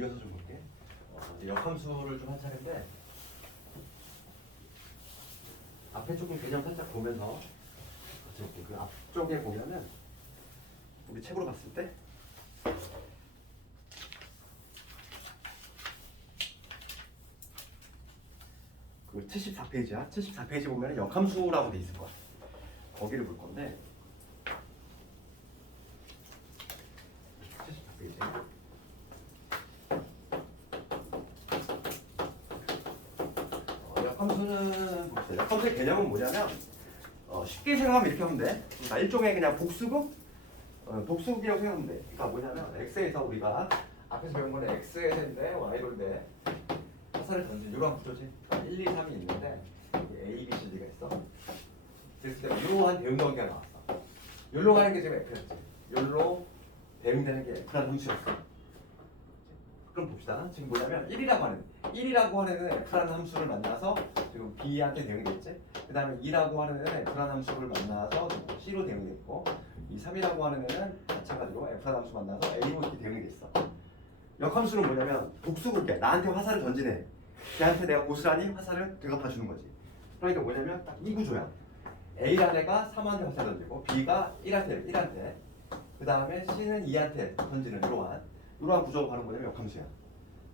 이어서 좀 볼게. 이제 역함수를 좀 한 차례인데 앞에 조금 개념 살짝 보면서 같이 볼게. 그 앞쪽에 보면은 우리 책으로 봤을 때 그 74페이지야. 74페이지 보면 역함수라고 돼 있을 거야. 거기를 볼 건데 74페이지. 역함수는 봅시다. 역함수의 개념은 뭐냐면 쉽게 생각하면 이렇게 하면 돼. 그러니까 일종의 그냥 복수극? 복수극이라고 생각하면 돼. 그러니까 뭐냐면 x에서 우리가 앞에서 배운 거는 x에서인데 y로인데 화살을 던진 이런 구조지. 그러니까 1, 2, 3이 있는데 A, B, C, D가 있어. 그랬을 때 이러한 대응 관계가 나왔어. 여기로 가는 게 지금 F였지. 여기로 대응되는 게 F라는 함수였어. 그럼 봅시다. 지금 뭐냐면 1이라고 하는 애는 F라는 함수를 만나서 지금 B한테 대응됐지. 그 다음에 2라고 하는 애는 F라는 함수를 만나서 C로 대응됐고, 이 3이라고 하는 애는 마찬가지로 F라는 함수 만나서 A로 이렇게 대응이 됐어. 역함수는 뭐냐면 복수극이야. 나한테 화살을 던지네. 걔한테 내가 고스란히 화살을 되갚아주는 거지. 그러니까 뭐냐면 딱 이 구조야. A라는 애가 3한테 화살 던지고 B가 1한테 그 다음에 C는 2한테 던지는 이러한 구조가 바로 뭐냐면 역함수야.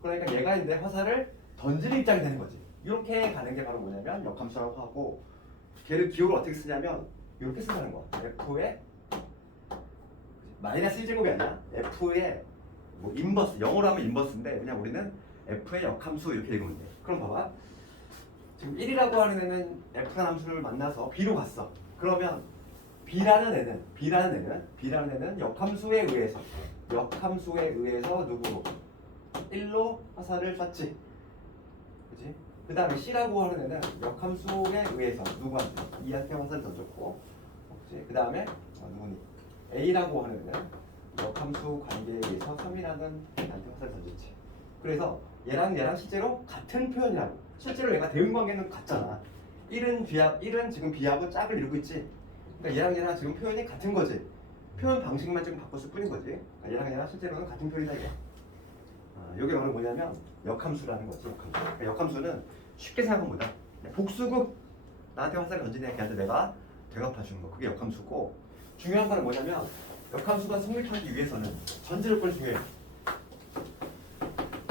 그러니까 얘가 이제 화살을 던지는 입장이 되는 거지. 이렇게 가는 게 바로 뭐냐면 역함수라고 하고, 걔를 기호를 어떻게 쓰냐면 이렇게 쓴다는 거야. F의 마이너스 1제곱이 아니야. F의 뭐 인버스, 영어로 하면 인버스인데 그냥 우리는 F의 역함수 이렇게 읽으면 돼. 그럼 봐봐. 지금 1이라고 하는 애는 F라는 함수를 만나서 B로 갔어. 그러면 B라는 애는 역함수에 의해서 누구로? 1로 화살을 쐈지. 그치? 그 다음에 C라고 하는 애는 역함수에 의해서 누구한테? 2한테 화살을 던졌고, 그 다음에 누구니? A라고 하는 애는 역함수 관계에 의해서 3이라는 애한테 화살을 던졌지. 그래서 얘랑 실제로 같은 표현이라고. 실제로 얘가 대응 관계는 같잖아. 1은 지금 B하고 짝을 이루고 있지. 그러니까 얘랑 지금 표현이 같은 거지. 표현 방식만 좀 바꿨을 뿐인 거지. 그러니까 얘랑 실제로는 같은 표현이다 이게. 이게 바로 뭐냐면 역함수라는 거지. 그러니까 역함수는 쉽게 생각하면 뭐다? 복수극, 나한테 화살을 던지는 애한테 내가 되갚아 주는 거. 그게 역함수고, 중요한 건 뭐냐면 역함수가 성립하기 위해서는 전제 조건이 중요해.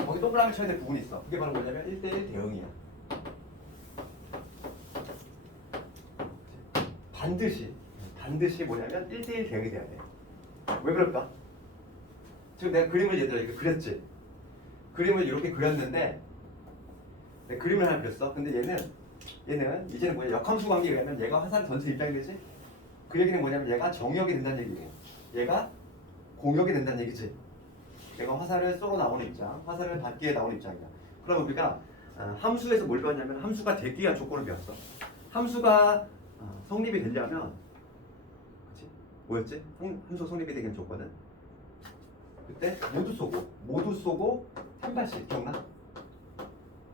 거기 동그라미 쳐야 될 부분이 있어. 그게 바로 뭐냐면 1대1 대응이야. 반드시 뭐냐면 1대1 대응이 돼야 돼. 왜 그럴까? 지금 내가 그림을 얘들아 이렇게 그렸지. 그림을 이렇게 그렸는데 내가 그림을 하나 그렸어. 근데 얘는 이제는 뭐냐, 역함수 관계에 의하면 얘가 화살을 던질 입장이 되지. 그 얘기는 뭐냐면 얘가 정역이 된다는 얘기고, 얘가 공역이 된다는 얘기지. 얘가 화살을 쏘러 나오는 입장, 화살을 받기에 나오는 입장이야. 그러면 우리가 함수에서 뭘 배웠냐면 함수가 되기 위한 조건을 배웠어. 함수가 성립이 되려면, 그치? 뭐였지? 함수 성립이 되기 위한 조건은 그때 모두 쏘고 한 발씩, 기억나?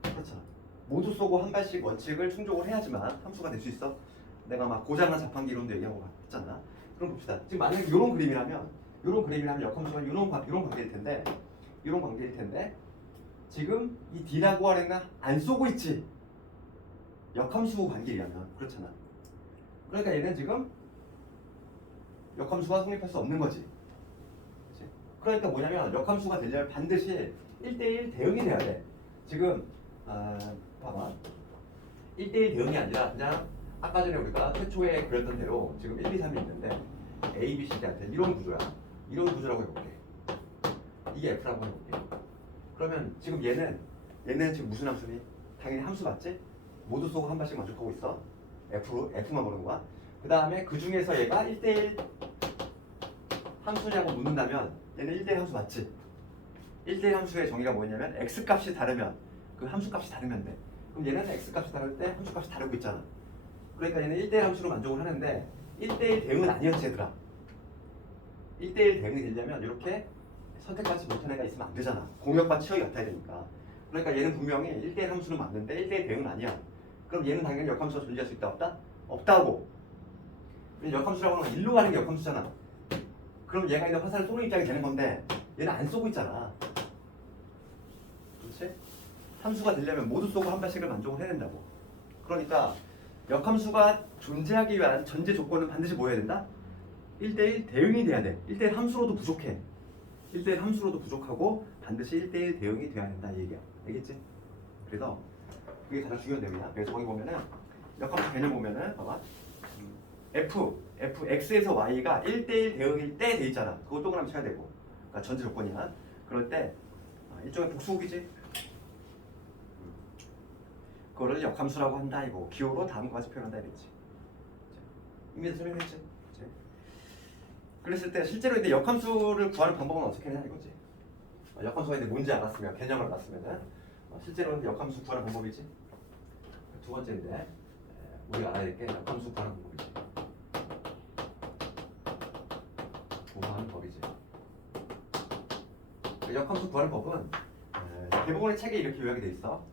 그렇잖아. 모두 쏘고 한 발씩 원칙을 충족을 해야지만 함수가 될 수 있어. 내가 막 고장난 자판기 이론도 얘기하고 했잖아. 그럼 봅시다. 지금 만약에 이런 그림이라면 역함수가 이런 관계일 텐데 지금 이 D라고 하는 애는 안 쏘고 있지. 역함수 관계라면 그렇잖아. 그러니까 얘는 지금 역함수가 성립할 수 없는 거지. 그치? 그러니까 뭐냐면 역함수가 되려면 반드시 1대1 대응이 돼야 돼. 지금 봐봐. 1대1 대응이 아니라 그냥 아까 전에 우리가 최초에 그렸던 대로 지금 1, 2, 3이 있는데 A, B, C한테 이런 구조야. 이런 구조라고 해볼게. 이게 F라고 해볼게. 그러면 지금 얘는 지금 무슨 함수니? 당연히 함수 맞지? 모두 쏘고 한 발씩 만족하고 있어. F만 보는 거야. 그 다음에 그 중에서 얘가 1대1 함수냐고 묻는다면 얘는 1대1 함수 맞지? 1대1 함수의 정의가 뭐냐면 X값이 다르면 그 함수값이 다르면 돼. 그럼 얘는 X값이 다를 때 함수값이 다르고 있잖아. 그러니까 얘는 1대1 함수로 만족을 하는데 1대1 대응은 아니었지 얘들아. 1대1 대응이 되려면 이렇게 선택받지 못한 애가 있으면 안 되잖아. 공역과 치역이 같아야 되니까. 그러니까 얘는 분명히 1대1 함수는 맞는데 1대1 대응은 아니야. 그럼 얘는 당연히 역함수가 존재할 수 있다 없다? 없다고. 역함수라고 하는 건 일로 가는 게 역함수잖아. 그럼 얘가 이제 화살을 쏘는 입장이 되는 건데 얘는 안 쏘고 있잖아. 그렇지? 함수가 되려면 모두 쏘고 한 발씩을 만족을 해야 된다고. 그러니까 역함수가 존재하기 위한 전제 조건은 반드시 뭐 해야 된다? 1대1 대응이 돼야 돼. 1대1 함수로도 부족해. 1대1 함수로도 부족하고 반드시 1대1 대응이 돼야 된다 이 얘기야. 알겠지? 그래서 그게 가장 중요한 내용이야. 그래서 거기 보면은 역함수 개념 보면은 봐봐. x에서 y가 1대1 대응일 때 돼 있잖아. 그거 동그라미 쳐야 되고. 그러니까 전제 조건이야. 그럴 때 일종의 복수극이지. 그거를 역함수라고 한다 이거. 기호로 다음과 같이 표현한다 이랬지. 이미 설명했지. 그치? 그랬을 때 실제로 이제 역함수를 구하는 방법은 어떻게 하냐 이거지. 역함수가 이제 뭔지 알았으면 개념을 알았으면은 실제로는 역함수 구하는 방법이지. 두 번째인데 우리가 알아야 될 게 역함수 구하는 방법이지. 구하는 법이지. 역함수 구하는 법은 대부분의 책에 이렇게 요약이 돼 있어.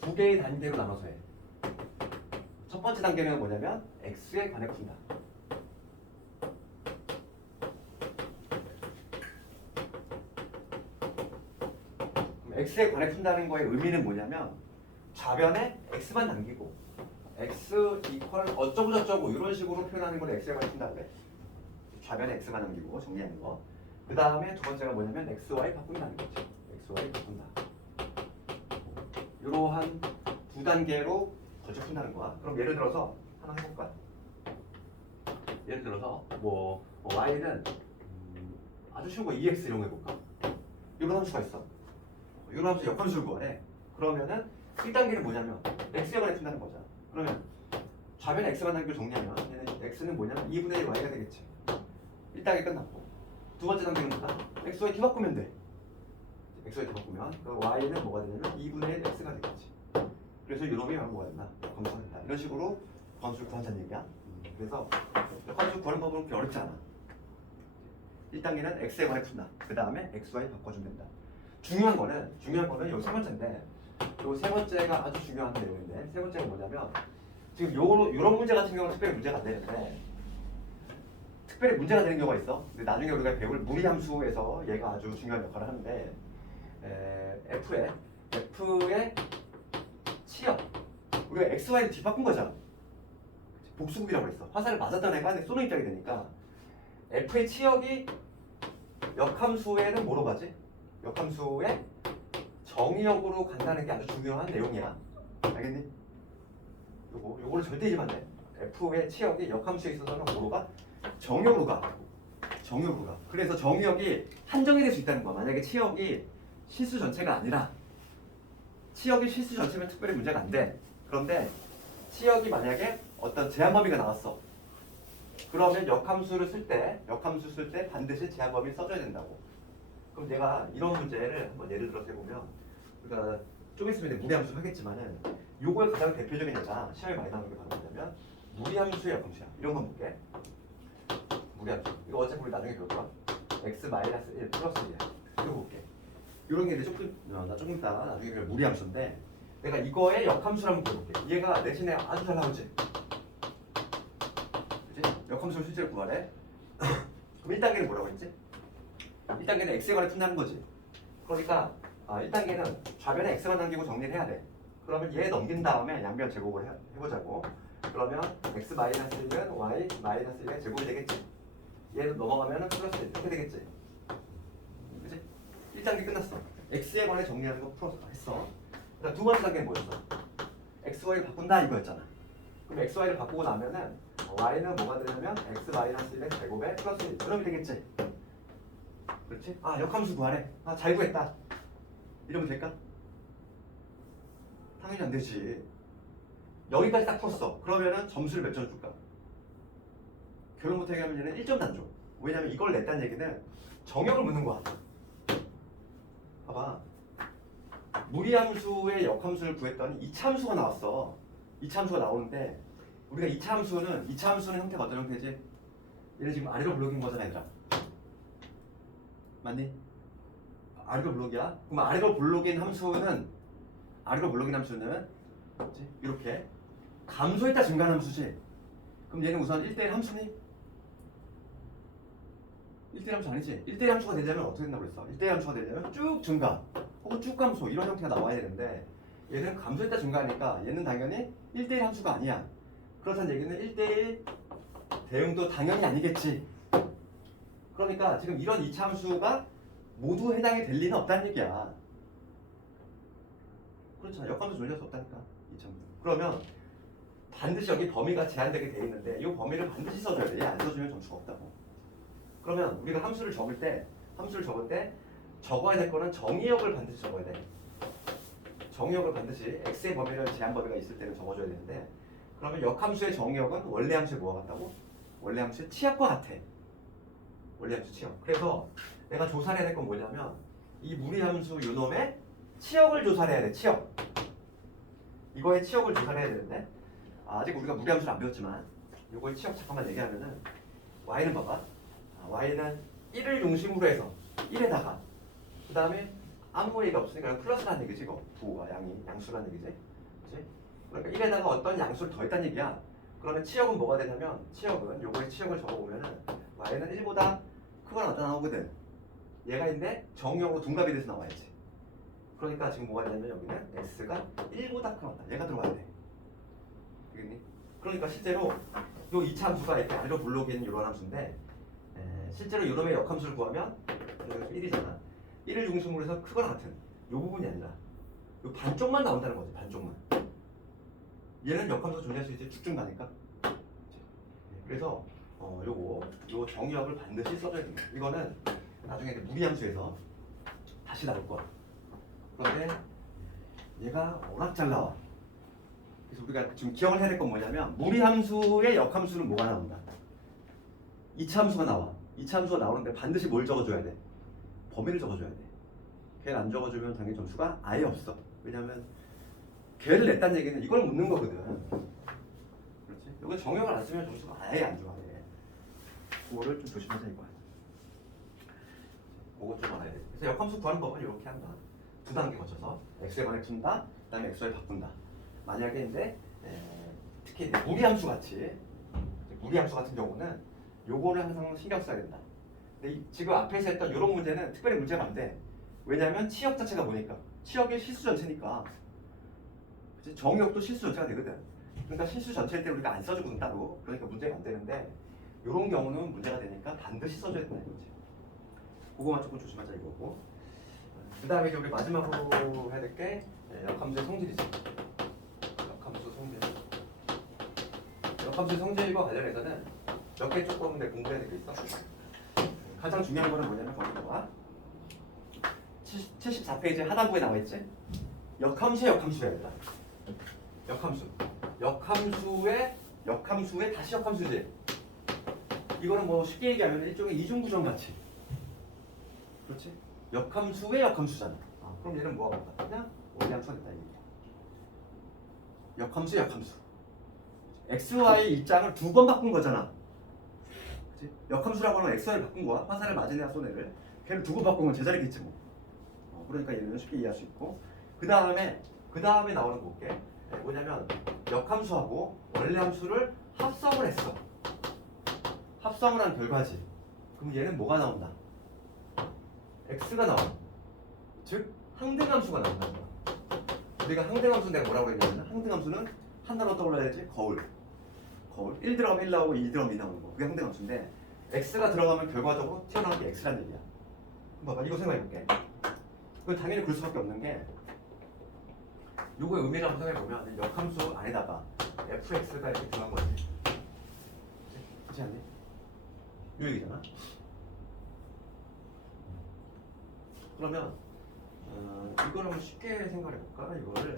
두 개의 단계로 나눠서 해. 첫 번째 단계는 뭐냐면 x에 관해 푼다. x에 관해 푼다는 거의 의미는 뭐냐면 좌변에 x만 남기고 x 이퀄 어쩌고 저쩌고 이런 식으로 표현하는 걸 x에 관해 푼다 그래. 좌변에 x만 남기고 정리하는 거. 그 다음에 두 번째가 뭐냐면 x, y 바꾼다는 거지. x, y 바꾼다. 이러한 두 단계로 거쳐 푼다는 거야. 그럼 예를 들어서 하나 해볼까? 예를 들어서 뭐 y는 아주 쉬운 거 2x 이런 거 해볼까? 이런 함수가 있어. 이런 함수 역함수를 구하래. 그러면은 1단계는 뭐냐면 x에 관해 푼다는 거잖아. 그러면 좌변에 x만 남기고 정리하면 얘는 x는 뭐냐면 2분의 1 y가 되겠지. 1단계 끝났고 두 번째 단계는 뭐다? x, y 뒤바꾸면 돼. x, y 뒤바꾸면 그 y는 뭐가 되냐면 2분의 1 x가 되겠지. 그래서 이놈이 뭐가 된다? 역함수가 된다. 이런 식으로 역함수를 구한다는 얘기야. 그래서 역함수 구하는 법은 그렇게 어렵지 않아. 1단계는 x에 관해 푼다. 그 다음에 x, y 바꿔주면 된다. 중요한 거는 요 세 번째인데 요 세 번째가 아주 중요한 내용인데 세 번째가 뭐냐면 지금 요런 문제 같은 경우는 특별히 문제가 안 되는데 특별히 문제가 되는 경우가 있어. 근데 나중에 우리가 배울 무리함수에서 얘가 아주 중요한 역할을 하는데 F의 치역 우리가 X, Y를 뒤바꾼 거잖아. 복수극이라고 그랬어. 화살을 맞았던 애가 쏘는 입장이 되니까 F의 치역이 역함수에는 뭐로 가지? 역함수의 정의역으로 간다는 게 아주 중요한 내용이야. 알겠니? 요거를 절대 잊으면 안 돼. F의 치역이 역함수에 있어서는 뭐로 가? 정역으로 가. 정역으로 가. 그래서 정역이 한정이 될 수 있다는 거야. 만약에 치역이 실수 전체가 아니라 치역이 실수 전체면 특별히 문제가 안 돼. 그런데 치역이 만약에 어떤 제한 범위가 나왔어. 그러면 역함수 쓸 때 반드시 제한 범위 써줘야 된다고. 그럼 내가 이런 문제를 한번 예를 들어서 해보면 우리가 좀 있으면 이제 무리함수 하겠지만은 요거의 가장 대표적인 예가 시험에 많이 나오는 게 바로 뭐냐면 무리함수의 역함수야. 이런 거 볼게. 무리함수. 이거 어차피 우리 나중에 배울 거야. x-1 플러스 1이야. 이거 볼게. 이런 게 이제 조금 이따 나중에 배울 무리함수인데 내가 이거의 역함수를 한번 보여볼게. 얘가 내신에 아주 잘 나오지? 그치? 역함수를 실제로 구하래. 그럼 1단계는 뭐라고 했지? 1단계는 x에 관해 푼다는 거지. 그러니까 1단계는 좌변에 x만 남기고 정리를 해야 돼. 그러면 얘 넘긴 다음에 양변 제곱을 해보자고. 그러면 x-1은 y-1의 제곱이 되겠지. 얘 넘어가면 플러스 1 이렇게 되겠지. 그치? 1단계 끝났어. x에 관해 정리하는 거 풀어서 했어. 그다음 두 번째 단계는 뭐였어? x, y를 바꾼다 이거였잖아. 그럼 x, y를 바꾸고 나면은 y는 뭐가 되냐면 x-1의 제곱에 플러스 1 이러면 되겠지. 그렇지? 역함수 구하래. 잘 구했다. 이러면 될까? 당연히 안 되지. 여기까지 딱 풀었어. 그러면은 점수를 몇 점 줄까? 결론부터 얘기하면 얘는 1점도 안 줘. 왜냐면 이걸 냈다는 얘기는 정역을 묻는 거야. 봐봐. 무리함수의 역함수를 구했더니 2차 함수가 나왔어. 2차 함수가 나오는데 우리가 2차 함수는 형태가 어떤 형태지? 얘는 지금 아래로 블록인 거잖아 얘들아. 맞니? 아래로 블록이야? 그럼 아래로 블록인 함수는 그렇지? 이렇게 감소했다 증가한 함수지? 그럼 얘는 우선 1대1 함수니? 1대1 함수 아니지? 1대1 함수가 되려면 어떻게 된다고 그랬어? 1대1 함수가 되려면 쭉 증가 혹은 쭉감소 이런 형태가 나와야 되는데 얘는 감소했다 증가하니까 얘는 당연히 1대1 함수가 아니야. 그렇다는 얘기는 1대1 대응도 당연히 아니겠지. 그러니까 지금 이런 2차 함수가 모두 해당이 될 리는 없다는 얘기야. 그렇잖아. 역함수 존재할 수 없다니까. 2차 함수. 그러면 반드시 여기 범위가 제한되게 돼 있는데 이 범위를 반드시 써줘야 돼. 얘 안 써주면 점수가 없다고. 그러면 우리가 함수를 적을 때 적어야 될 거는 정의역을 반드시 적어야 돼. 정의역을 반드시 x의 범위를 제한 범위가 있을 때는 적어줘야 되는데 그러면 역함수의 정의역은 원래 함수에 뭐가 같다고? 원래 함수의 치역과 같아. 원래 함수 치역. 그래서 내가 조사를 해야 될 건 뭐냐면 이 무리함수 요놈의 치역을 조사를 해야 돼. 치역. 이거의 치역을 조사를 해야 되는데 아직 우리가 무리함수를 안 배웠지만 이거의 치역 잠깐만 얘기하면은 y는 봐봐. y는 1을 중심으로 해서 1에다가 그 다음에 아무 얘기가 없으니까 플러스라는 얘기지 이거. 부호가 양수라는 얘기지. 그치? 그러니까 1에다가 어떤 양수를 더했다는 얘기야. 그러면 치역은 뭐가 되냐면 치역은 요거의 치역을 적어보면은 y는 1보다 크거나 같다 나오거든. 얘가 있는데 정의역으로 둔갑이 돼서 나와야지. 그러니까 지금 뭐가 되냐면 여기는 x가 1보다 크거나 같다. 얘가 들어가야 돼. 알겠니? 그러니까 실제로 요 2차 함수가 이렇게 아래로 불러오기는 이런 함수인데 실제로 요놈의 역함수를 구하면 1이잖아. 1을 중심으로 해서 크거나 같은 요 부분이 아니라 요 반쪽만 나온다는 거지. 반쪽만. 얘는 역함수 존재할 수 있지. 쭉쭉 나니까. 그래서 요 정의역을 반드시 써줘야 됩니다. 이거는 나중에 무리함수에서 다시 나올 거야. 그런데 얘가 워낙 잘 나와. 그래서 우리가 지금 기억을 해야 될 건 뭐냐면 무리함수의 역함수는 뭐가 나온다. 2차 함수가 나와. 2차 함수가 나오는데 반드시 뭘 적어줘야 돼? 범위를 적어줘야 돼. 걔를 안 적어주면 당연히 점수가 아예 없어. 왜냐면 걔를 냈다는 얘기는 이걸 묻는 거거든. 그렇지? 여기 정형을 안 쓰면 점수가 아예 안 좋아. 그거를 좀 조심하자 이거야. 그거 좀 알아야 돼. 그래서 역함수 구하는 법은 이렇게 한다. 두 단계 거쳐서 x에 관해 푼다. 그다음에 x를 바꾼다. 만약에 이제 특히 무리함수 같이 무리함수 같은 경우는 요거를 항상 신경 써야 된다. 근데 지금 앞에서 했던 이런 문제는 특별히 문제가 안 돼. 왜냐하면 치역 자체가 뭐니까 치역의 실수 전체니까. 그치? 정역도 실수 전체가 되거든. 그러니까 실수 전체일 때 우리가 안 써주거든 따로. 그러니까 문제가 안 되는데 이런 경우는 문제가 되니까 반드시 써줘야 된다는 거지. 그거만 조금 조심하자 이거고. 그 다음에 이제 우리 마지막으로 해야 될 게 역함수의 성질이지. 역함수 성질. 역함수의 성질과 관련해서는 몇 개 조금 공부해야 될 게 있어. 가장 중요한 거는 뭐냐면 거기다가 74페이지 하단부에 나와 있지. 역함수의 역함수야겠다. 역함수. 역함수의 다시 역함수지. 이거는 뭐 쉽게 얘기하면 일종의 이중구조 같이. 그렇지? 역함수의 역함수잖아. 그럼 얘는 뭐가 같냐? 원래 함수가 됐다 이게. 역함수 역함수. x, y 입장을 두 번 바꾼 거잖아. 그렇지? 역함수라고 하면 x, y를 바꾼 거야. 화살을 맞은 애야 쏜 애를. 걔를 두 번 바꾼 건 제자리겠지 뭐. 그러니까 얘는 쉽게 이해할 수 있고. 그 다음에 나오는 거 볼게. 뭐냐면 역함수하고 원래 함수를 합성을 했어. 합성을 한 결과지. 그럼 얘는 뭐가 나온다? x가 나와. 즉 항등함수가 나온다는 거야. 우리가 항등함수 내가 뭐라고 했냐면 항등함수는 한 단어 떠올라야지. 거울. 1 들어가면 1 나오고 2 들어가면 2 나오는 거. 그게 항등함수인데 x가 들어가면 결과적으로 튀어나오는 게 x란 얘기야. 봐봐 이거 생각해볼게. 그 당연히 그럴 수밖에 없는 게 요거의 의미를 한번 생각해보면 역함수 안에다가 fx가 이렇게 들어간 거지. 그렇지 않니? 이 얘기잖아. 그러면 이걸 한번 쉽게 생각해볼까? 이거를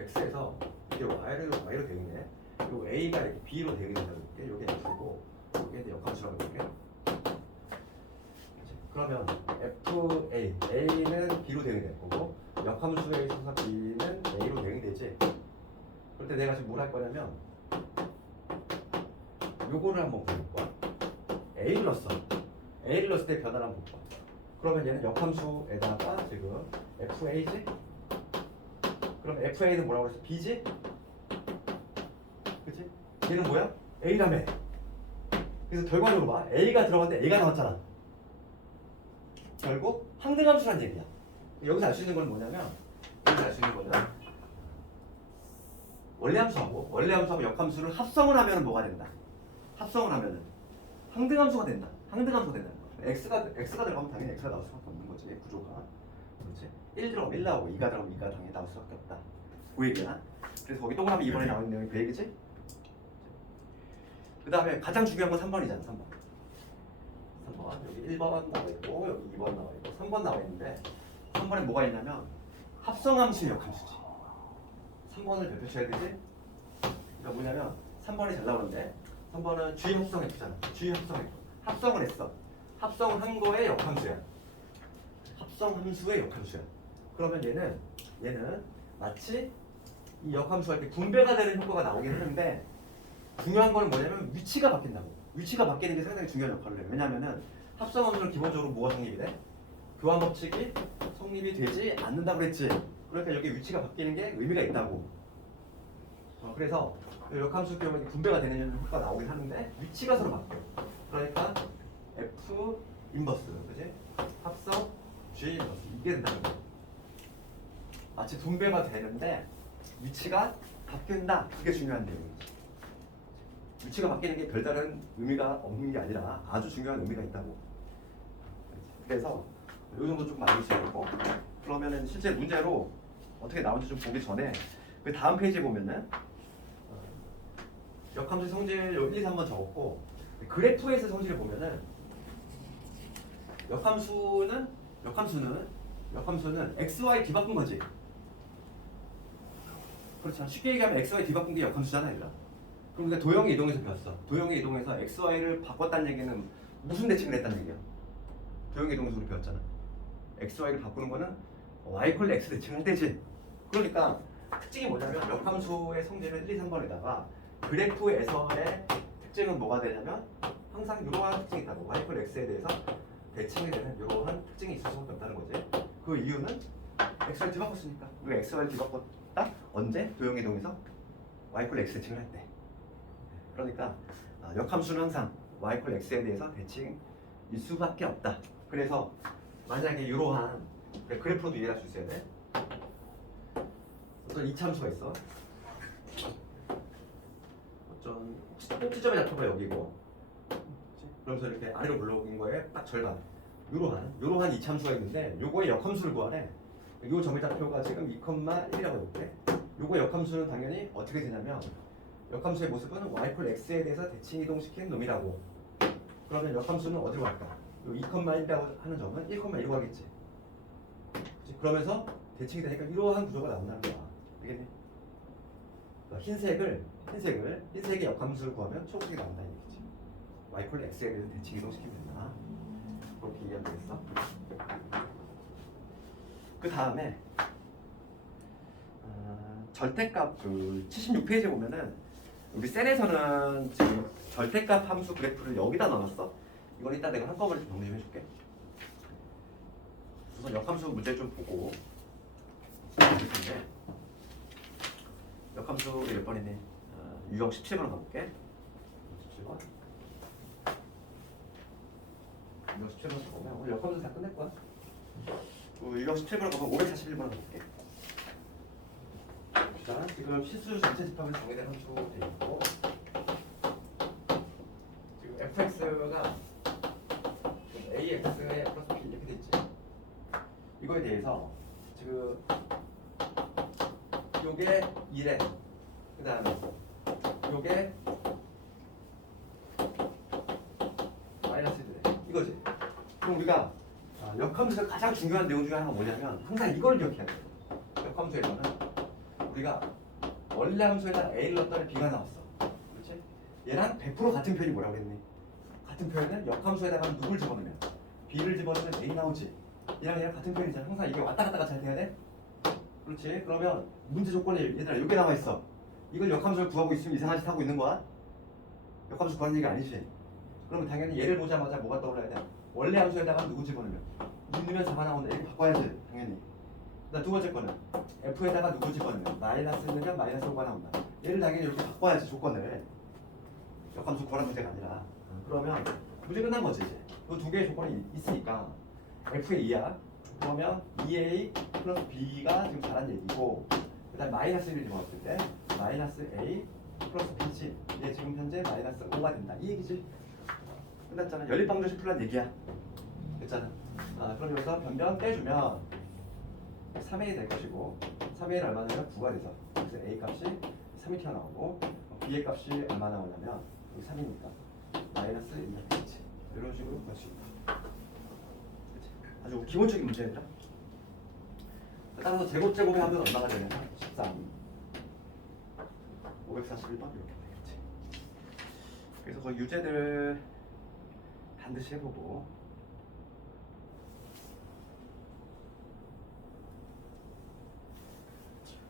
x에서 이게 y로 되어있네. 요 a가 이렇게 b로 되어있다고 볼게. 요게 f고 요게 이제 역함수라고 볼게. 그러면 a는 b로 대응이 될 거고 역함수에 있어서 b는 a로 대응이 되지. 그럴 때 내가 지금 뭘 할 거냐면 요거를 한번 볼 거야. a를 넣었을 때 변화를 한번 볼 거야. 그러면 얘는 역함수에다가 지금 fa지? 그럼 fa는 뭐라고 했어? b지? 그치? 얘는 뭐야? a라며. 그래서 결과적으로 봐. a가 들어갔는데 a가 나왔잖아. 결국 항등함수란 얘기야. 여기서 알 수 있는 건 뭐냐면 여기서 알 수 있는 거는 원래함수하고 역함수를 합성을 하면 뭐가 된다. 합성을 하면은 항등함수가 된다. 항등함수가 된다. x가 들어가면 당연히 x가 나올 수밖에 없는 거지. 구조가. 그렇지? 1 들어가면 1 나오고 2가 들어가면 2가 당연히 나올 수밖에 없다. 그 얘기야. 그래서 거기 동그라미 2번에 나와 있는 내용이 그 얘기지? 그 다음에 가장 중요한 건 3번이잖아. 3번. 여기 1번 나와 있고 여기 2번 나와 있고 3번 나와 있는데 3번에 뭐가 있냐면 합성함수의 역함수지. 3번을 몇 표 쳐야 되지? 그러니까 뭐냐면 3번이 잘 나오는데 3번은 G 합성했잖아. G 합성했고 합성을 했어. 합성을 한 거의 역함수야. 합성함수의 역함수야. 그러면 얘는 마치 이 역함수 할 때 분배가 되는 효과가 나오긴 하는데 중요한 거는 뭐냐면 위치가 바뀐다고. 위치가 바뀌는 게 상당히 중요한 역할을 해요. 왜냐면은 합성함수는 기본적으로 뭐가 성립이 돼? 교환 법칙이 성립이 되지 않는다고 그랬지. 그러니까 여기 위치가 바뀌는 게 의미가 있다고. 그래서 역함수 경우에 분배가 되는 효과가 나오긴 하는데 위치가 서로 바뀌어. 그러니까 F 인버스, 그지? 합성 G 인버스 이게 된다는 거야. 마치 분배가 되는데 위치가 바뀐다. 그게 중요한 내용이지. 위치가 바뀌는 게 별다른 의미가 없는 게 아니라 아주 중요한 의미가 있다고. 그래서 이 정도 조금 알려주시고 그러면은 실제 문제로 어떻게 나오는지 좀 보기 전에 그 다음 페이지에 보면은 역함수 성질 1, 2, 3번 적었고 그래프에서 성질을 보면은 역함수는 XY 뒤바꾼 거지. 그렇잖아. 쉽게 얘기하면 XY 뒤바꾼 게 역함수잖아, 얘들아. 그럼 우리가 도형의 이동에서 배웠어. 도형의 이동에서 XY를 바꿨다는 얘기는 무슨 대칭을 했다는 얘기야? 도형의 이동에서 우리 배웠잖아. XY를 바꾸는 거는 Y = X 대칭을 되지. 그러니까 특징이 뭐냐면 역함수의 성질은 1, 2, 3번에다가 그래프에서의 특징은 뭐가 되냐면 항상 이러한 특징이 있다고. Y = X에 대해서 대칭이 되는 이러한 특징이 있을 수밖에 없다는 거지. 그 이유는 XY를 뒤바꿨으니까. 우리가 XY를 뒤바꿨다? 언제? 도형의 이동에서 Y = X 대칭을 할 때. 그러니까 역함수는 항상 Y = X에 대해서 대칭일 수밖에 없다. 그래서 만약에 이러한 그래프로도 이해할 수 있어야 돼. 어떤 이차함수가 있어. 어떤 꼭지점의 좌표가 여기고, 그러면서 이렇게 아래로 올라오는 거에 딱 절반. 이러한 이차함수가 있는데 요거의 역함수를 구하래. 요 점의 좌표가 지금 2,1이라고 해볼게. 요거 역함수는 당연히 어떻게 되냐면 역함수의 모습은 Y = X에 대해서 대칭 이동시킨 놈이라고. 그러면 역함수는 어디로 갈까? 요 2,1이라고 하는 점은 1,1로 가겠지. 그러면서 대칭이 되니까 이러한 구조가 나온다는 거야. 되겠니? 그러니까 흰색의 역함수를 구하면 초록색이 나온다는 얘기지. Y = X에 대해서 대칭 이동시키면 된다. 그렇게 이해하면 되겠어? 그 다음에 절대값 그 76페이지에 보면은 우리 셀에서는 지금 절대값 함수 그래프를 여기다 넣어놨어. 이건 이따 내가 한꺼번에 좀 정리 좀 해줄게. 우선 역함수 문제 좀 보고 볼 텐데 역함수 몇 번이니? 유형 17번 가볼게. 17번. 유형 17번 보면 오늘 역함수 다 끝낼 거야. 유형 17번 가보면 541번 가볼게. 자, 지금 실수 전체 집합은 정해된 함수로 되어 있고 지금 fx가 ax에 플러스 b 이렇게 돼 있지. 이거에 대해서 지금 요게 1에 그 다음에 요게 마이너스 1에 이거지. 그럼 우리가 역함수에서 가장 중요한 내용 중에 하나가 뭐냐면 항상 이걸 기억해야 돼. 역함수에서는 우리가 원래 함수에다 a를 넣었더니 b가 나왔어. 그렇지? 얘랑 100% 같은 표현이 뭐라고 그랬니? 같은 표현은 역함수에다가 누굴 집어넣으면 b를 집어넣으면 a 나오지. 얘랑 같은 표현이잖아. 항상 이게 왔다 갔다가 잘 돼야 돼? 그렇지? 그러면 문제 조건이 얘들아 이게 나와 있어. 이걸 역함수를 구하고 있으면 이상한 짓 하고 있는 거야? 역함수 구하는 얘기가 아니지. 그러면 당연히 얘를 보자마자 뭐가 떠올라야 돼? 원래 함수에다가 누구 집어넣으면 2 넣으면 4가 나오는데 얘를 바꿔야지 당연히. 두 번째 거는 f에다가 누구 집어넣으면 마이너스 넣으면 마이너스 5가 나온다. 얘를 당연히 이렇게 바꿔야지 조건을. 역함수 구하는 문제가 아니라. 그러면 문제 끝난 거지 이제. 이 두 개의 조건이 있으니까 f의 2야. 그러면 2a 플러스 b가 지금 잘한 얘기고, 그다음 마이너스 1을 집어넣었을 때 마이너스 a 플러스 b지. 이게 지금 현재 마이너스 5가 된다. 이 얘기지. 끝났잖아. 연립방정식 풀란 얘기야. 됐잖아. 그럼 여기서 변변 떼주면 3a 될 것이고, 3a는 얼마 나오냐면 9가 돼서 그래서 a 값이 3이 튀어나오고, b의 값이 얼마 나오냐면 여기 3이니까 마이너스 1이 되겠지. 이런 식으로 볼 수 있다. 그치? 아주 기본적인 문제입니다. 따라서 제곱제곱에 하면 얼마가 되냐면 13 541번 이렇게 되겠지. 그래서 그 유제들 반드시 해보고,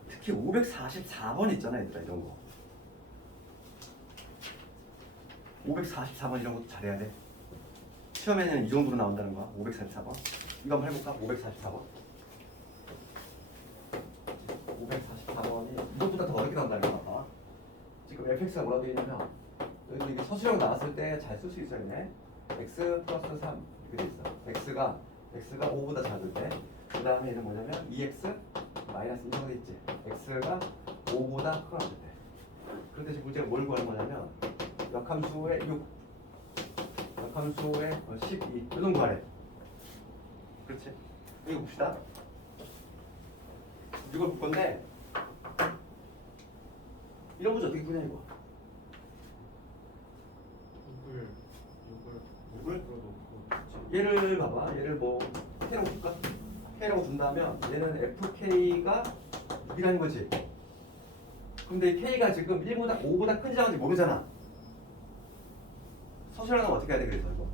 특히 544번 있잖아 얘들아. 이런 거 544번 이런 것도 잘해야 돼. 시험에는 이 정도로 나온다는 거야. 544번 이거 한번 해볼까? 544번 544번이 이것보다 더 어렵게 나온다는 거야. 지금 fx가 뭐라고 되어 있냐면, 여기 이게 서술형 나왔을 때 잘 쓸 수 있어야겠네. x 플러스 3 이렇게 돼 있어. x가 5보다 작을 때, 그 다음에 얘는 뭐냐면 2x 마이너스 2가 돼 있지. x가 5보다 크거나 때. 그런데 지금 문제가 뭘 구하는 거냐면 역함수의 6, 역함수의 12 이런 거 구하래. 그렇지? 이거 봅시다. 이걸 볼 건데, 이런 문제 어떻게 푸냐 이거. 6을 얘를 봐봐. 얘를 뭐 K라고 줄까? K라고 준다면 얘는 FK가 6이라는 거지. 근데 K가 지금 1보다 5보다 큰지 작은지 모르잖아. 서술하면 어떻게 해야 돼? 그래서 이거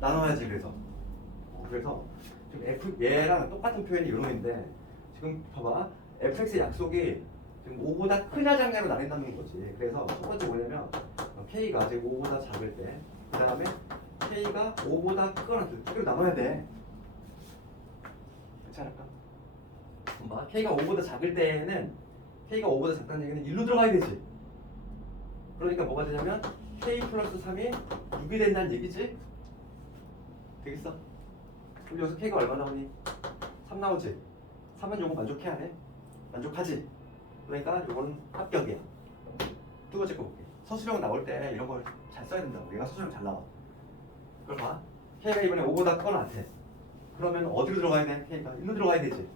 나눠야지. 그래서 지금 얘랑 똑같은 표현이 이놈인데, 지금 봐봐. fx의 약속이 지금 5보다 크냐 작냐로 나뉜다는 거지. 그래서 첫 번째 뭐냐면 k가 지금 5보다 작을 때, 그 다음에 k가 5보다 크거나 두 개로 나눠야 돼. 그렇지 않을까? 봐. k가 5보다 작을 때에는, k가 5보다 작다는 얘기는 1로 들어가야 되지. 그러니까 뭐가 되냐면 k 플러스 3이 6이 된다는 얘기지. 되겠어? 그럼 여기서 k가 얼마 나오니? 3 나오지? 3은 요거 만족해야 돼? 만족하지? 그러니까 요거는 합격이야. 두 번째 거 볼게. 서술형 나올 때 이런 걸 잘 써야 된다고. 얘가 서술형 잘 나와. 그럼 봐. k가 이번에 5보다 크거나 같아. 그러면 어디로 들어가야 돼? k가 1로 들어가야 되지.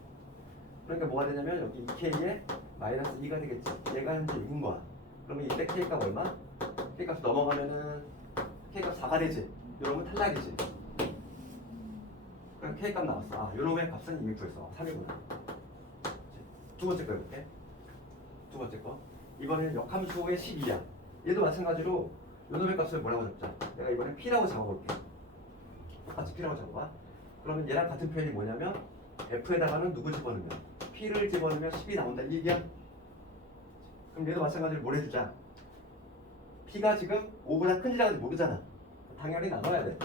그러니까 뭐가 되냐면 여기 2k에 마이너스 2가 되겠지. 얘가 현재 6인 거야. 그러면 이때 k값 얼마? k값 넘어가면은 k값 4가 되지. 이런 건 탈락이지. 그럼 k값 나왔어. 요놈의 값은 이미 구했어. 3이구나. 두 번째 거 해볼게. 두 번째 거. 이번엔 역함수의 12야. 얘도 마찬가지로 요놈의 값을 뭐라고 잡자. 내가 이번엔 p라고 잡아볼게. 똑같이 p라고 잡아봐. 그러면 얘랑 같은 표현이 뭐냐면 f에다가는 누구 집어넣으면, p를 집어넣으면 10이 나온다 이 얘기야. 그럼 얘도 마찬가지로 뭘 해주자. p가 지금 5보다 큰지 작은지 모르잖아. 당연히 나눠야 돼.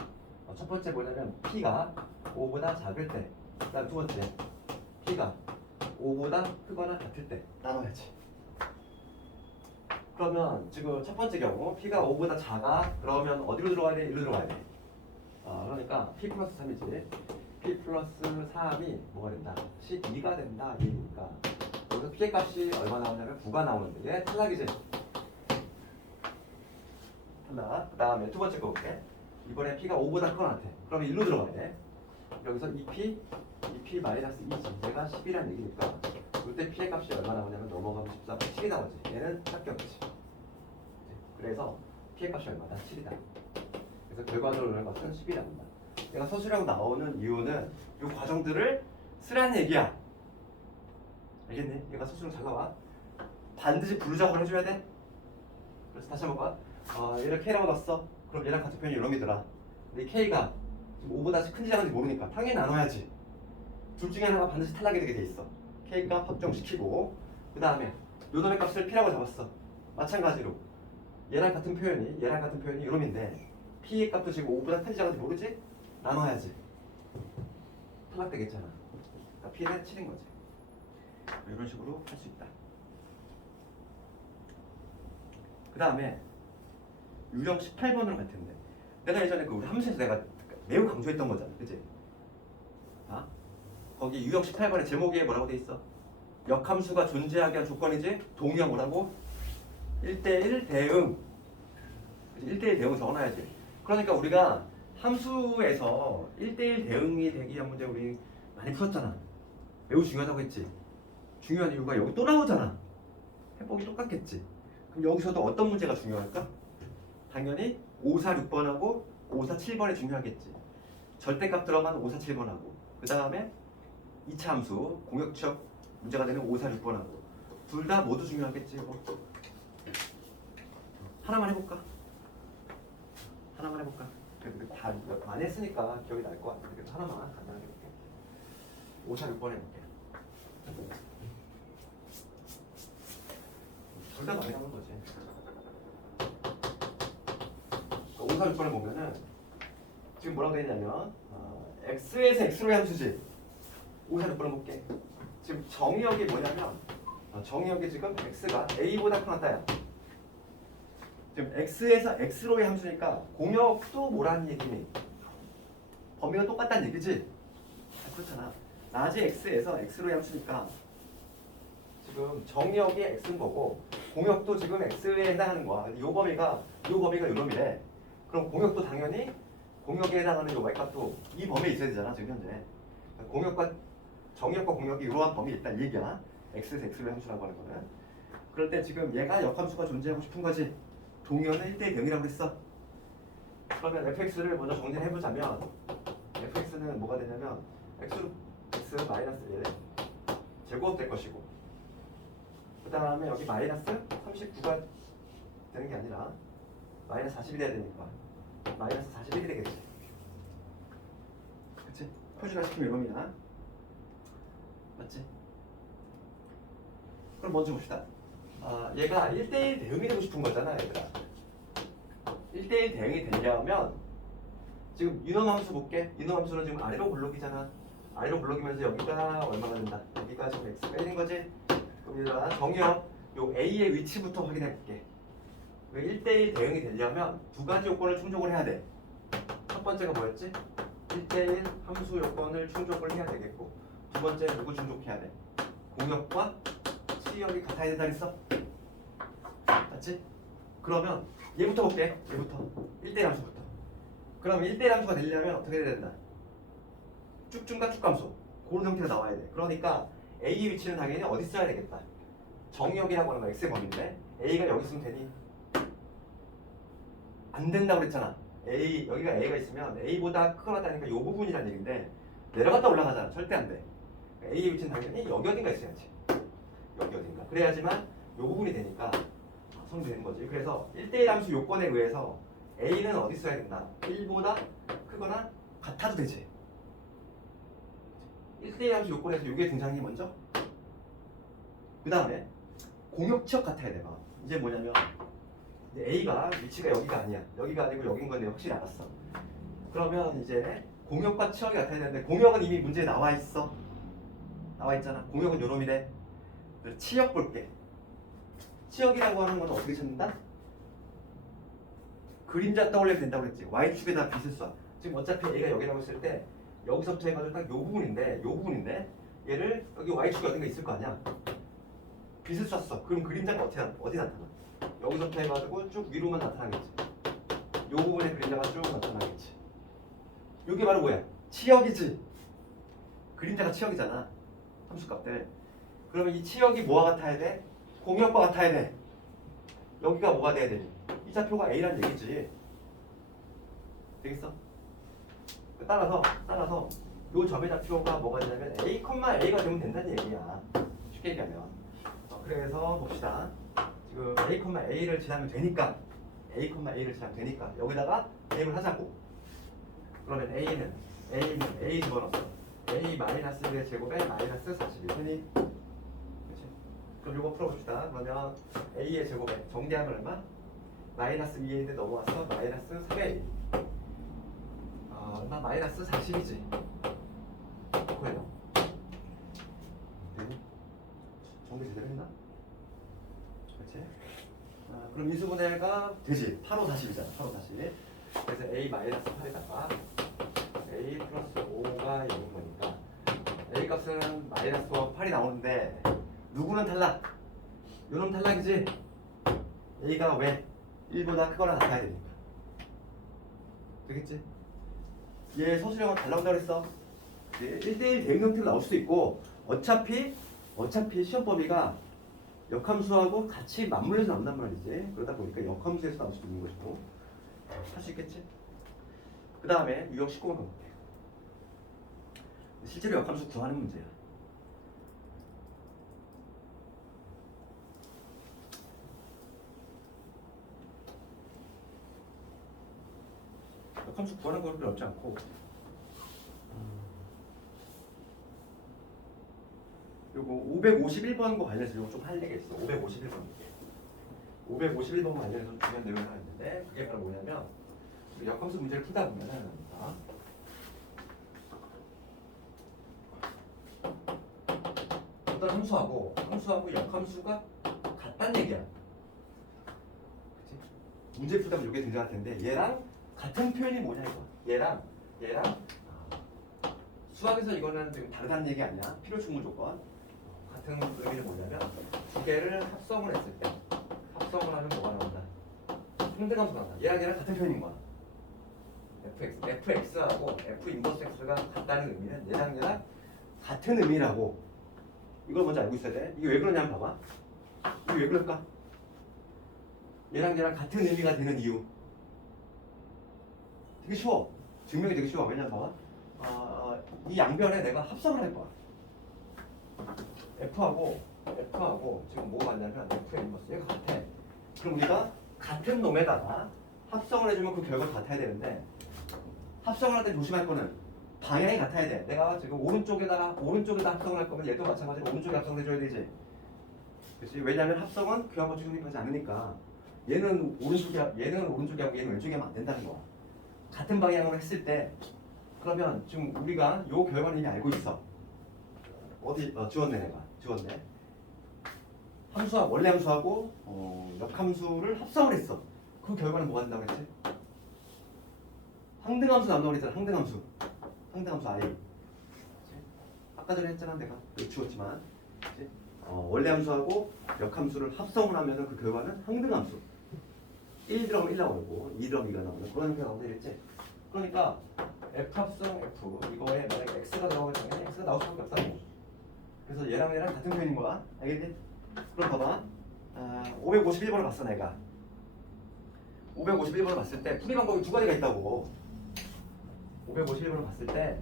첫 번째 뭐냐면 p가 5보다 작을 때, 그 다음 두 번째 p가 5보다 크거나 같을 때 나눠야지. 그러면 지금 첫 번째 경우 p가 5보다 작아. 그러면 어디로 들어가야 돼? 1로 들어가야 돼. 그러니까 p 플러스 3이지. p 플러스 3이 뭐가 된다? 12가 된다. 이니까 여기서 p의 값이 얼마 나오냐면 9가 나오는데 얘 탈락이지. 탈락. 그 다음에 두 번째 거 볼게. 이번에 p가 5보다 크거나 같아. 그러면 1로 들어가야 돼. 여기서 2p 마이너스 2지. 얘가 10이라는 얘기니까 이때 p의 값이 얼마 나오냐면 넘어가면 14, 7이 나오지. 얘는 합격이지. 그래서 p의 값이 얼마다? 7이다. 그래서 결과적으로 오는 것은 10이 나온다. 얘가 서술형 나오는 이유는 이 과정들을 쓰라는 얘기야. 알겠니? 얘가 서술형 잘 나와. 반드시 부르작업을 해줘야 돼. 그래서 다시 한번 봐. 얘를 k라고 넣었어. 그럼 얘랑 같은 표현이 이놈이더라. 근데 이 k가 지금 5보다 큰지 작은지 모르니까 당연히 나눠야지. 둘 중에 하나가 반드시 탈락이 되게 돼 있어. k값 확정시키고, 그 다음에 요놈의 값을 p라고 잡았어. 마찬가지로 얘랑 같은 표현이 이놈인데 p의 값도 지금 5보다 큰지 작은지 모르지? 나눠야지. 탈락되겠잖아. 그러니까 p는 7인 거지. 이런 식으로 할 수 있다. 그 다음에 유형 18번으로 갈 텐데, 내가 예전에 우리 함수에서 내가 매우 강조했던 거잖아. 그치? 거기 유형 18번에 제목에 뭐라고 돼 있어? 역함수가 존재하게 한 조건이지? 동의어 뭐라고? 1대1 대응. 1대1 대응 적어놔야지. 그러니까 우리가 함수에서 1대1 대응이 되기 위한 문제 우리 많이 풀었잖아. 매우 중요하다고 했지. 중요한 이유가 여기 또 나오잖아. 해법이 똑같겠지. 그럼 여기서도 어떤 문제가 중요할까? 당연히 5, 4, 6번하고 5, 4, 7번이 중요하겠지. 절대값 들어간 5, 4, 7번하고 그 다음에 2차 함수 공역적 문제가 되는 5, 4, 6번하고 둘 다 모두 중요하겠지. 이거. 하나만 해볼까? 하나만 해볼까? 그래도 다 많이 했으니까 기억이 날 것 같아. 그래서 하나만 간단하게 해볼게. 5, 4, 6번 해볼게. 둘 다 많이 하는 거지. 5, 4, 6번에 보면은 지금 뭐라고 되어 있냐면 x에서 x로의 함수지. 5, 4, 6번을 볼게. 지금 정의역이 뭐냐면 정의역이 지금 x가 a보다 큰 같다야. 지금 x에서 x로의 함수니까 공역도 뭐라는 얘기니? 범위가 똑같다는 얘기지? 그렇잖아. 라지 x에서 x로의 함수니까 지금 정의역이 x인 거고 공역도 지금 x에 해당하는 거야. 이 범위가 요놈이래. 그럼 공역도 당연히 공역에 해당하는 요 y값도 이 범위에 있어야 되잖아. 지금 현재 공역과 정의역과 공역이 이러한 범위에 있다는 얘기야. x에서 x로의 함수라고 하는 거는. 그럴 때 지금 얘가 역함수가 존재하고 싶은 거지. 동의어는 1대1 대응이라고 했어. 그러면 fx를 먼저 정리를 해보자면 fx는 뭐가 되냐면 x 마이너스 1 제곱 될 것이고 그 다음에 여기 마이너스 39가 되는 게 아니라 마이너스 40이 돼야 되니까 마이너스 41이 되겠지. 그치? 표준화 시키면 이겁니다. 맞지? 그럼 먼저 봅시다. 얘가 1대1 대응이 되고 싶은 거잖아, 얘들아. 1대1 대응이 되려면 지금 이놈 함수 볼게. 이놈 함수는 지금 아래로 블록이잖아. 아래로 블록이면서 여기가 얼마가 된다. 여기가 지금 x가 1인 거지. 그럼 얘들아 정의역 요 a의 위치부터 확인해 볼게. 1대1 대응이 되려면 두 가지 요건을 충족을 해야 돼. 첫 번째가 뭐였지? 1대1 함수 요건을 충족을 해야 되겠고 두 번째 누구 충족해야 돼? 공역과 치역이 같아야 된다 그랬어? 맞지? 그러면 얘부터 볼게. 얘부터 1대1 함수부터. 그럼 1대1 함수가 되려면 어떻게 돼야 된다? 쭉중과 쭉함수 그런 형태로 나와야 돼. 그러니까 A의 위치는 당연히 어디 써야 되겠다. 정의역이라고 하는 거 X의 범위인데 A가 여기 있으면 되니? 안 된다고 그랬잖아. 여기가 A가 있으면 A보다 크거나 다니까 이 부분이란 얘기인데 내려갔다 올라가잖아. 절대 안 돼. A의 위치는 당연히 여기 어딘가 있어야지. 여기 어딘가. 그래야지만 이 부분이 되니까 성립되는 거지. 그래서 1대1 함수 요건에 의해서 A는 어디 써야 된다? 1보다 크거나 같아도 되지. 1대1 함수 요건에서 이게 등장이 먼저. 그 다음에 공역치역 같아야 돼. 이제 뭐냐면 A가 위치가 여기가 아니야. 여기가 아니고 여긴 건 내가 확실히 알았어. 그러면 이제 공역과 치역이 같아야 되는데 공역은 이미 문제에 나와 있어. 나와 있잖아. 공역은 요놈이래. 치역 볼게. 치역이라고 하는 건 어떻게 찾는다? 그림자 떠올리면 된다고 그랬지. Y축에다 빛을 쏴. 지금 어차피 A가 여기라고 했을 때 여기서부터 해가지고 딱 요 부분인데 얘를 여기 Y축이 어딘가 있을 거 아니야. 빛을 쐈어. 그럼 그림자가 어디 나타나? 여기서부터 해가지고 쭉 위로만 나타나겠지. 요 부분에 그림자가 쭉 나타나겠지. 요게 바로 뭐야? 치역이지. 그림자가 치역이잖아. 함수값들. 그러면 이 치역이 뭐와 같아야 돼? 공역과 같아야 돼. 여기가 뭐가 돼야 되니? 이 좌표가 A란 얘기지. 되겠어? 따라서 요 점의 좌표가 뭐가 되냐면 A,A가 되면 된다는 얘기야. 쉽게 얘기하면. 그래서 봅시다. 지금 A,A를 지나면 되니까 여기다가 대입을 하자고. 그러면 A는 A 집어넣었어. A-1의 제곱에 마이너스 41이니. 그럼 이거 풀어봅시다. 그러면 A의 제곱에 정리하면 얼마? 마이너스 2인데 넘어와서 마이너스 3의 1. 얼마? 마이너스 40이지. 그래요. 정리 제대로 했나? 그렇지? 그럼 인수분해가 되지. 8호 40이잖아. 8호 40. 그래서 A 마이너스 8에다가 A 플러스 5가 0인 거니까 A 값은 마이너스 5하고 8이 나오는데 누구는 탈락? 요놈 탈락이지? A가 왜? 1보다 크거나 같아야 되니까. 되겠지? 얘 서술형은 잘 나온다고 그랬어. 1대1 대응 형태로 나올 수도 있고 어차피 시험 범위가 역함수하고 같이 맞물려서 나온단 말이지. 그러다 보니까 역함수에서 나올 수도 있는 것이고 할 수 있겠지? 그 다음에 유형 19번 가볼게. 실제로 역함수 구하는 문제야. 역함수 구하는 건 어렵지 않고 요거 551번과 관련해서 요거 좀 할 얘기가 있어. 551번 관련해서 중요한 내용이 하나 있는데 그게 바로 뭐냐면 우리 역함수 문제를 풀다 보면은 어떤 함수하고 역함수가 같다는 얘기야. 그치? 문제 풀다 보면 이게 등장할 텐데 얘랑 같은 표현이 뭐냐 이거. 얘랑 수학에서 이거는 지금 다르다는 얘기 아니야. 필요 충분 조건. 같은 의미는 뭐냐면 두 개를 합성을 했을 때 합성을 하면 뭐가 나온다? 상대함수가 나온다. 얘랑 같은 표현인 거야. fx하고 f 인버스 x가 같다는 의미는 얘랑 같은 의미라고. 이걸 먼저 알고 있어야 돼. 이게 왜 그러냐면 봐봐. 이게 왜 그럴까? 얘랑 같은 의미가 되는 이유. 되게 쉬워. 증명이 되게 쉬워. 왜냐면 봐봐. 이 양변에 내가 합성을 할 거야. F하고 지금 뭐가 같냐면 F의 인버스 얘가 같아. 그럼 우리가 같은 놈에다가 합성을 해주면 그 결과가 같아야 되는데 합성을 할 때 조심할 거는 방향이 같아야 돼. 내가 지금 오른쪽에다 합성을 할 거면 얘도 마찬가지로 오른쪽에 합성을 해줘야 되지. 그렇지? 왜냐하면 합성은 교합 법칙 성립하지 않으니까 얘는 오른쪽에 하고 얘는 왼쪽에 하면 안 된다는 거야. 같은 방향으로 했을 때 그러면 지금 우리가 요 결과는 이미 알고 있어. 어디 지웠네 내가 지웠네. 원래 함수하고 역함수를 합성을 했어. 그 결과는 뭐가 된다고 했지? 항등함수 나온다고 그랬잖아. 항등함수 I. 아까 전에 했잖아 내가 지웠지만. 원래 함수하고 역함수를 합성을 하면은 그 결과는 항등함수. 1 들어가면 1 나오고 2 들어가면 2가 나오는 그런 형태가 나온다 그랬지. 그러니까 F 합성 F 이거에 만약에 X가 들어가면 당연히 X가 나올 수밖에 없다고. 그래서 얘랑 같은 표현인 거야. 알겠니? 그럼 봐봐. 551번을 봤어 내가. 551번을 봤을 때 풀이 방법이 두 가지가 있다고. 551번을 봤을 때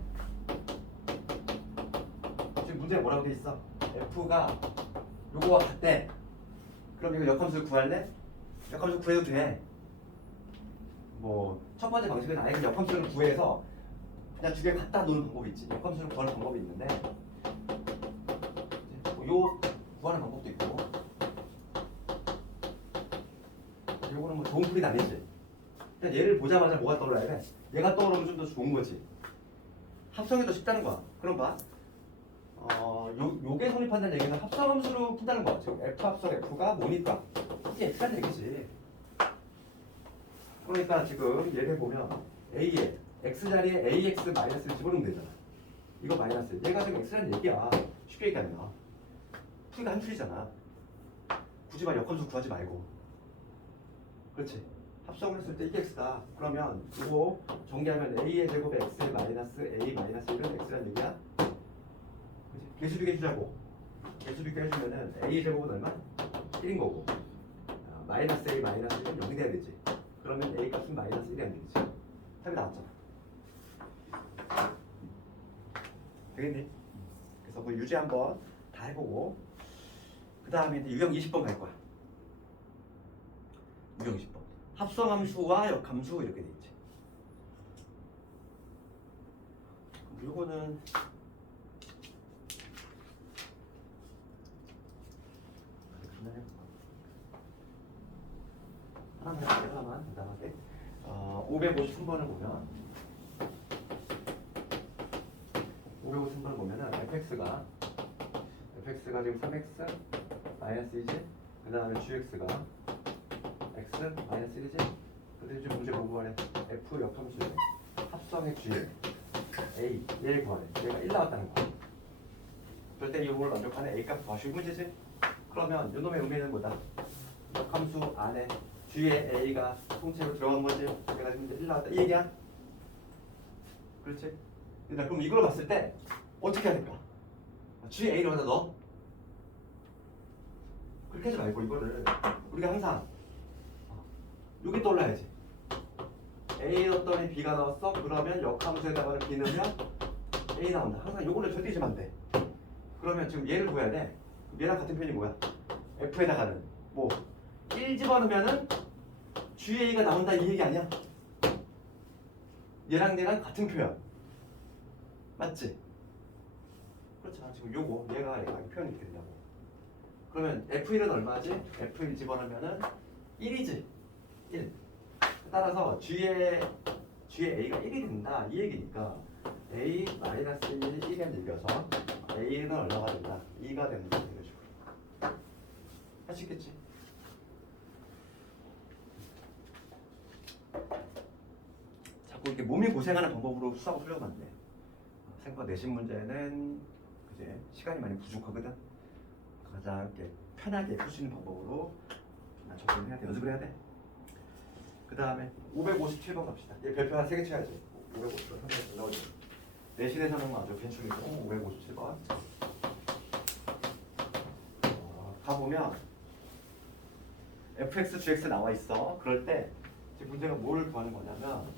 지금 문제에 뭐라고 돼 있어? F가 요거와 같대. 그럼 이거 역함수를 구할래? 역함수 구해도 돼. 뭐 첫 번째 방식은 아예 그냥 역함수를 구해서 그냥 두 개 갖다 놓는 방법이 있지. 역함수를 구하는 방법이 있는데 요 구하는 방법도 있고 요거는 뭐 좋은 풀이 아니지. 그냥 얘를 보자마자 뭐가 떠올라야 돼? 얘가 떠오르면 좀 더 좋은 거지. 합성이 더 쉽다는 거야. 그럼 봐. 요게 성립한다는 얘기는 합성함수로 푼다는 거야. 지금 F 합성 F가 뭐니까? 이게 X가 되겠지. 그러니까 지금 얘를 보면 A에 X 자리에 AX 마이너스를 집어넣으면 되잖아. 이거 마이너스. 얘가 지금 X라는 얘기야. 쉽게 얘기하면. 풀이가 함수이잖아. 굳이 막 역함수 구하지 말고. 그렇지. 합성을 했을 때 이게 X다. 그러면 이거 정리하면 A의 제곱에 X 마이너스 A 마이너스 1은 X라는 얘기야. 개수비교 해주자고. 개수비교 해주면은 A 제곱은 얼마? 1인 거고 마이너스 A 마이너스 1은 0이 돼야 되지. 그러면 A 값은 마이너스 1이 안 되겠지. 답이 나왔잖아. 되겠니? 그래서 그 유제 한번 다 해보고 그 다음에 이제 유형 20번 갈 거야. 유형 20번 합성함수와 역함수 이렇게 돼 있지. 요거는 하나만 간단하게 553번을 보면 553번을 보면은 fx가 지금 3x 마이너스 2지. 그 다음에 gx가 x 마이너스 1이지. 근데 지금 문제 뭐 구하래? f 역함수에 합성의 g a 얘를 구하래. 얘가 1 나왔다는 거야. 그럴 때 이 요걸 만족하는 A 값 구하시고 문제지. 그러면 이놈의 의미는 뭐다? 역함수 안에 뒤에 A가 통째로 들어간 거지. 그래가지고 이제 1 나왔다 이 얘기야. 그렇지? 그럼 이걸 봤을 때 어떻게 해야 될까? 뒤에 A를 갖다 넣어. 그렇게 하지 말고 이거를 우리가 항상 여기 떠올라야지. A 넣었더니 B가 나왔어. 그러면 역함수에다가는 B 넣으면 A 나온다. 항상 요거를 절대 잊으면 안 돼. 그러면 지금 얘를 구해야 돼. 얘랑 같은 편이 뭐야? F에다가는 뭐 1 집어넣으면은 GA가 나온다 이 얘기 아니야? 얘랑 같은 표현. 맞지? 그렇잖아. 지금 요거 얘가 이 표현이 이렇게 된다고. 그러면 F1은 얼마지? F1 집어넣으면은 1이지. 1. 따라서 G의 A가 1이 된다 이 얘기니까 A-1이 1이란 얘기여서 A는 얼마가 된다? 2가 된다 이런 식으로 할 수 있겠지? 자꾸 이렇게 몸이 고생하는 방법으로 수학을 풀려면 안 돼. 생각 내신 문제는 그제 시간이 많이 부족하거든. 가장 이렇게 편하게 풀 수 있는 방법으로 접근을 해야 돼. 연습을 해야 돼. 그 다음에 557번 갑시다. 얘 별표 한 3개 쳐야지. 557번 3개 나오지. 내신에서는 아주 괜찮이고 557번 가보면 fx, gx 나와 있어. 그럴 때 지금 문제가 뭘 구하는 거냐면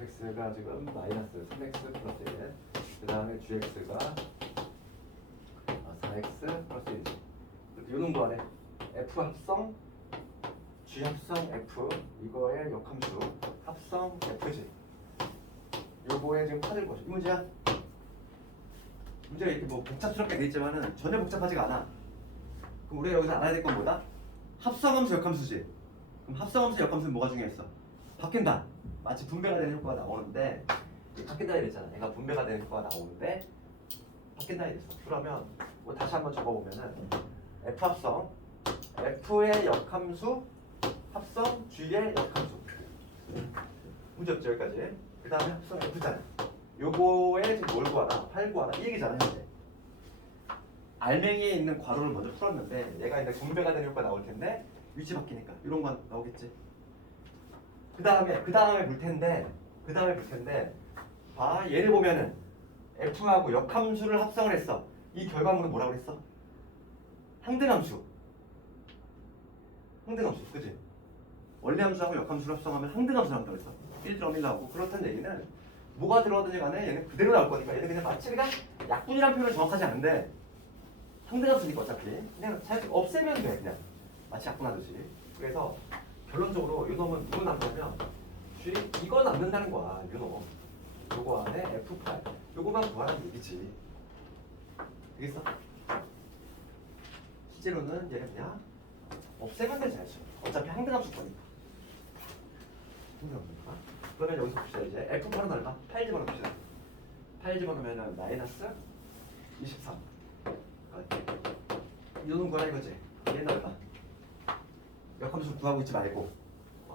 fx가 지금 마이너스 3x 플러스 1, 그 다음에 gx가 4x 플러스 1. 이렇게 요놈 구하래. f 합성 G 합성 F 이거의 역함수 합성 F지. 요거에 지금 찾을 것이 이 문제야. 문제가 이렇게 뭐 복잡스럽게 돼 있지만은 전혀 복잡하지가 않아. 그럼 우리가 여기서 알아야 될 건 뭐다? 합성함수 역함수지. 그럼 합성함수 역함수는 뭐가 중요했어? 바뀐다. 마치 분배가 되는 효과가 나오는데 바뀐다 이랬잖아. 얘가 분배가 되는 효과가 나오는데 바뀐다 이랬어. 그러면 뭐 다시 한번 적어보면은 F 합성 F의 역함수 합성 G의 역함수. 문제 없죠 여기까지. 그 다음에 합성 F잖아. 요거에 지금 뭘 구하라? 8 구하라 이 얘기잖아 현재. 알맹이에 있는 괄호를 먼저 풀었는데 얘가 이제 분배가 되는 효과 나올 텐데 위치 바뀌니까 이런 거 나오겠지. 그 다음에 볼 텐데 봐 얘를 보면은 F하고 역함수를 합성을 했어. 이 결과물은 뭐라고 그랬어? 항등함수. 그치? 원래 함수하고 역함수를 합성하면 항등함수 나온다고 했어. 1.1 나오고. 그렇다는 얘기는 뭐가 들어가든지 간에 얘는 그대로 나올 거니까 얘는 그냥 마치 그냥 약분이라는 표현은 정확하지 않은데 항등함수니까 어차피 그냥 잘 없애면 돼. 그냥 마치 약분하듯이. 그래서 결론적으로 이 놈은 누구 남냐면 이거 남는다는 거야. 이 놈. 요거 안에 F8 요거만 구하라는 얘기지. 알겠어? 실제로는 얘는 그냥 없애면 되지 않죠. 어차피 항등함수 거니까. 그러면 여기서 봅시다. 이제 F8은 얼마? 8 집어넣읍시다. 8 집어넣으면 마이너스 23. 이놈은 구하라 이거지. 얘는 얼마? 역함수 구하고 있지 말고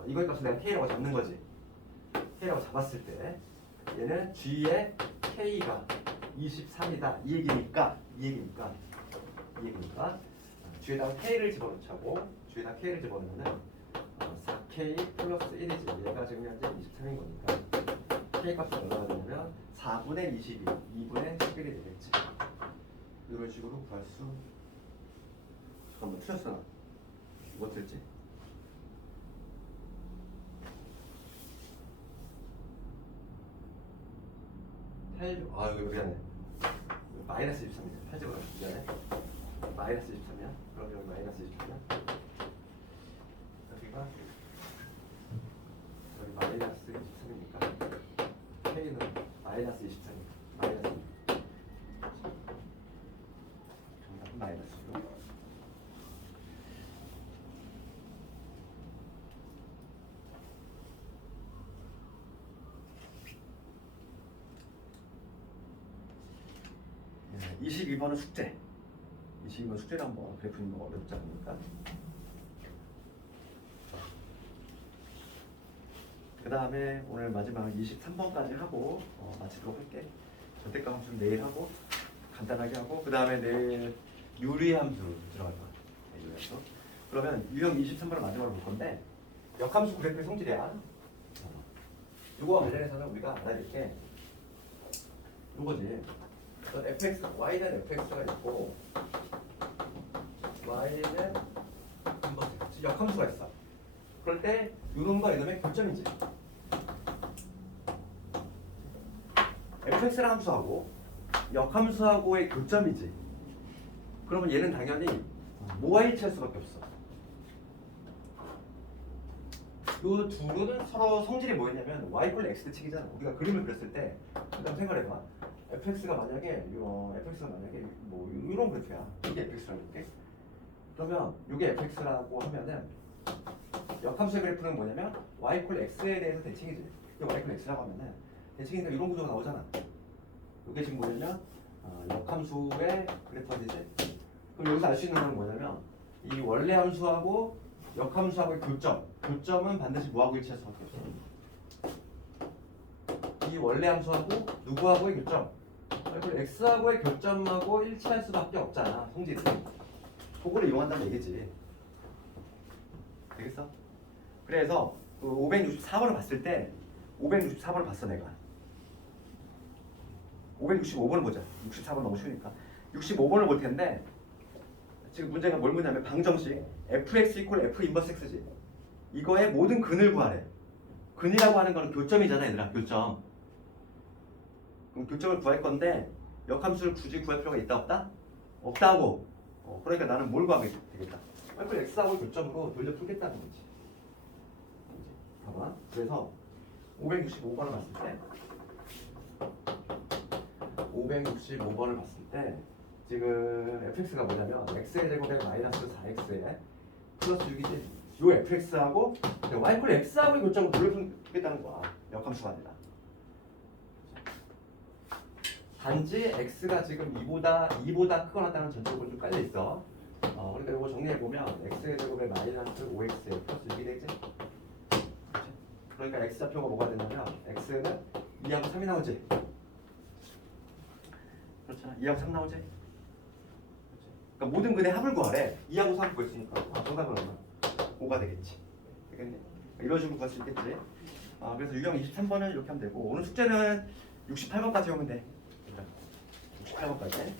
이거의 값을 내가 K라고 잡는 거지. K라고 잡았을 때 얘는 G의 K가 23이다. 이 얘기니까 G에다가 K를 집어넣자고. G에다가 K를 집어넣으면 4K 플러스 1이지. 얘가 지금 현재 23인 거니까 K 값은 얼마가 되냐면 4분의 22, 2분의 11이 되겠지. 이런 식으로 구할 수. 잠깐만 틀렸어. 뭐 틀렸지? 이거 미안해. 마이너스 23이야. 8 집어넣어. 미안해. 마이너스 23이야. 그럼 여기 마이너스 23이야. 여기 마이너스 23이니까 K는 마이너스 23이니까 마이너스. 정답은 마이너스로. 네, 22번은 숙제. 22번 숙제를 한번 그래프는 거 어렵지 않습니까? 그 다음에 오늘 마지막 23번까지 하고 마치도록 할게. 절대값은 내일 하고 간단하게 하고 그 다음에 내일 유리함수 들어갈 거야. 유리함수. 그러면 유형 23번을 마지막으로 볼 건데 역함수 그래프의 성질이야. 이거와 관련해서는 우리가 알아야 될 게 이거지. fx, y는 fx가 있고 y는 역함수가 있어. 그럴 때 이놈과 이놈의 교점이지. fx랑 함수하고 역함수하고의 교점이지. 그러면 얘는 당연히 뭐와 일치할 수밖에 없어. 이 둘은 서로 성질이 뭐였냐면 y = x 대칭이잖아. 우리가 그림을 그렸을 때 일단 생각해봐. fx가 만약에 뭐 이런 그래프야. 이게 fx라고 할게. 그러면 이게 fx라고 하면은 역함수의 그래프는 뭐냐면 y = x에 대해서 대칭이지. 이게 y = x라고 하면은 대칭이니까 이런 구조가 나오잖아. 이게 지금 뭐냐면 역함수의 그래프가 되지. 그럼 여기서 알 수 있는 건 뭐냐면 이 원래 함수하고 역함수하고의 교점은 반드시 뭐하고 일치할 수밖에 없어. 이 원래 함수하고 누구하고의 교점? 그리고 x하고의 교점하고 일치할 수밖에 없잖아. 성질이. 그거를 이용한다는 얘기지. 되겠어? 그래서 그 564번을 봤을 때 564번을 봤어 내가. 565번을 보자. 64번 너무 쉬우니까. 65번을 볼 텐데 지금 문제가 뭘 묻냐면 방정식 fx = f 인버스 x지. 이거의 모든 근을 구하래. 근이라고 하는 거는 교점이잖아 얘들아. 교점. 그럼 교점을 구할 건데 역함수를 굳이 구할 필요가 있다 없다? 없다고. 그러니까 나는 뭘 구하면 되겠다. f x하고 교점으로 돌려 풀겠다는 거지. 봐봐. 그래서 565번을 봤을 때 565번을 봤을 때 지금 fx가 뭐냐면 x의 제곱에 마이너스 4x에 플러스 6이지. 요 fx하고 y = x하고의 교점을 돌려주겠다는 거야. 역함수가 아니라. 단지 x가 지금 2보다 크거나 다른 전적으로 좀 깔려 있어. 그러니까 이거 정리해 보면 x의 제곱에 마이너스 5x에 플러스 6이 되지. 그러니까 x 좌표가 뭐가 되냐면 x는 2하고 3이 나오지. 그렇잖아. 2하고 3 나오지. 그러니까 모든 근의 합을 구하래. 2하고 3 구했으니까 정답은 얼마? 5가 되겠지. 되겠네. 이런 식으로 구할 수 있겠지. 그래서 유형 23번은 이렇게 하면 되고 오늘 숙제는 68번까지 오면 돼. 68번까지.